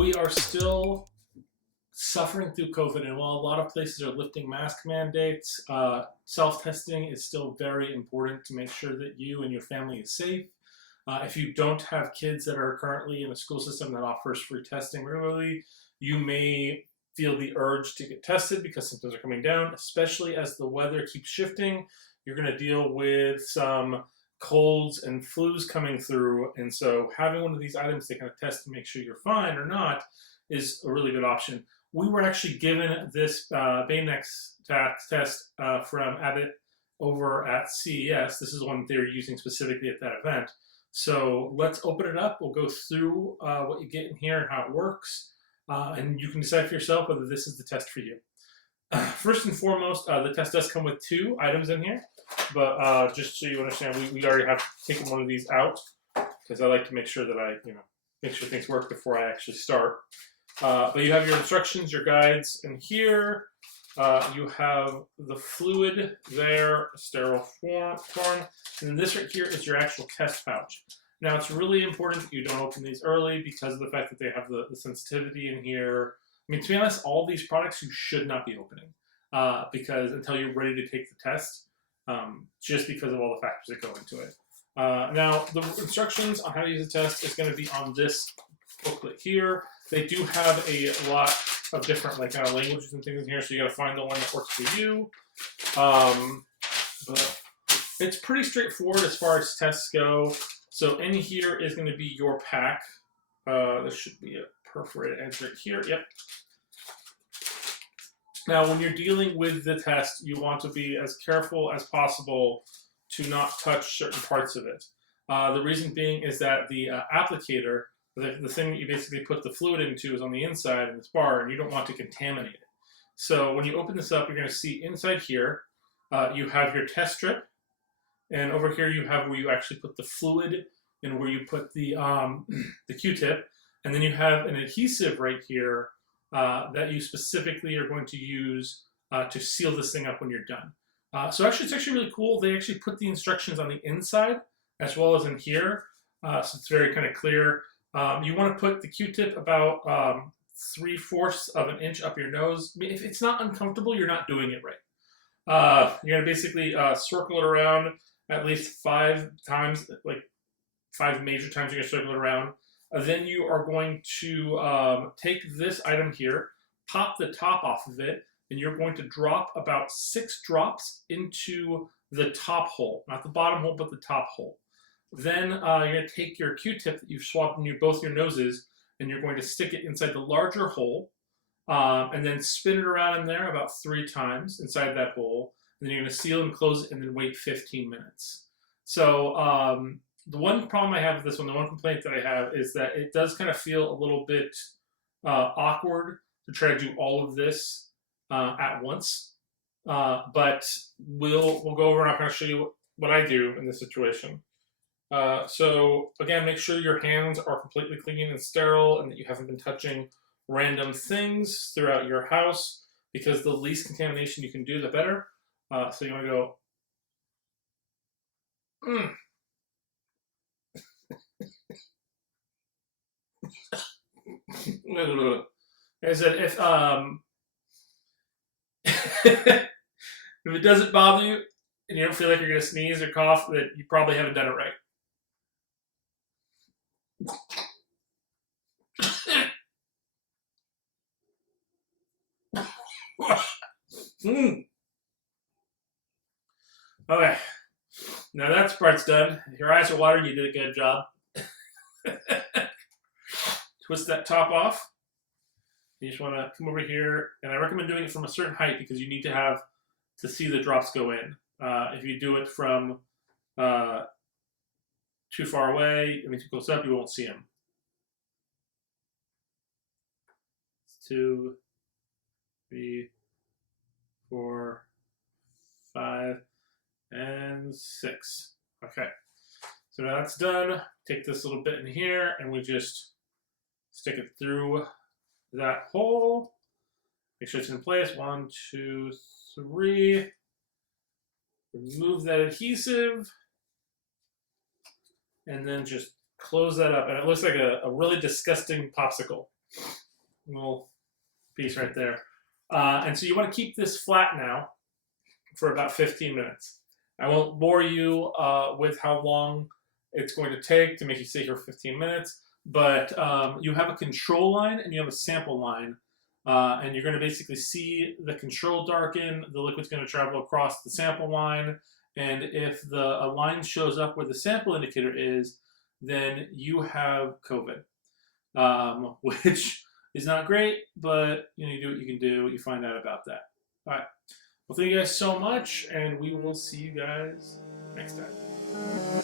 We are still suffering through COVID, and while a lot of places are lifting mask mandates, self-testing is still very important to make sure that you and your family is safe. If you don't have kids that are currently in a school system that offers free testing regularly, you may feel the urge to get tested because symptoms are coming down, especially as the weather keeps shifting. You're going to deal with some colds and flus coming through, and so having one of these items to kind of test to make sure you're fine or not is a really good option. We were actually given this BinaxNOW test from Abbott over at CES. This is one they were using specifically at that event. So let's open it up. We'll go through what you get in here and how it works, and you can decide for yourself whether this is the test for you. First and foremost, the test does come with 2 items in here, but just so you understand, we already have taken one of these out because I like to make sure that I, make sure things work before I actually start. But you have your instructions, your guides, and here you have the fluid there, sterile form, and then this right here is your actual test pouch. Now it's really important that you don't open these early because of the fact that they have the sensitivity in here. I mean, to be honest, all these products you should not be opening because until you're ready to take the test, just because of all the factors that go into it. Now, the instructions on how to use the test is going to be on this booklet here. They do have a lot of different languages and things in here, so you got to find the one that works for you. But it's pretty straightforward as far as tests go. So in here is going to be your pack. There should be a perforated edge right here. Yep. Now, when you're dealing with the test, you want to be as careful as possible to not touch certain parts of it. The reason being is that the applicator, the thing that you basically put the fluid into, is on the inside of this bar, and you don't want to contaminate it. So when you open this up, you're going to see inside here, you have your test strip, and over here you have where you actually put the fluid and where you put the Q-tip, and then you have an adhesive right here that you specifically are going to use to seal this thing up when you're done. So actually, it's actually really cool. They actually put the instructions on the inside as well as in here, so it's very kind of clear. You want to put the Q-tip about 3/4 of an inch up your nose. I mean, if it's not uncomfortable, you're not doing it right. You're going to basically circle it around at least 5 times, like 5 major times you're going to circle it around. Then you are going to take this item here, pop the top off of it, and you're going to drop about 6 drops into the top hole. Not the bottom hole, but the top hole. Then you're going to take your Q-tip that you've swapped in both your noses, and you're going to stick it inside the larger hole, and then spin it around in there about 3 times inside that hole. And then you're going to seal and close it and then wait 15 minutes. So the one problem I have with this one, the one complaint that I have, is that it does kind of feel a little bit awkward to try to do all of this at once. But we'll go over and I'm going to show you what I do in this situation. So again, make sure your hands are completely clean and sterile and that you haven't been touching random things throughout your house, because the least contamination you can do, the better. So you want to go, I said, if if it doesn't bother you and you don't feel like you're going to sneeze or cough, that you probably haven't done it right. Okay, now that part's done. If your eyes are watering, you did a good job. Twist that top off. You just want to come over here, and I recommend doing it from a certain height because you need to see the drops go in. If you do it from too far away, too close up, you won't see them. 2, 3, 4, 5, and 6. Okay, so now that's done. Take this little bit in here, and we just stick it through that hole. Make sure it's in place. 1, 2, 3. Remove that adhesive, and then just close that up. And it looks like a really disgusting popsicle. little piece right there. And so you want to keep this flat now for about 15 minutes. I won't bore you with how long it's going to take to make you stay here for 15 minutes, but you have a control line and you have a sample line, and you're going to basically see the control darken, the liquid's going to travel across the sample line, and if a line shows up where the sample indicator is, then you have COVID, which is not great, but you do what you can do, you find out about that. All right. Well, thank you guys so much, and we will see you guys next time.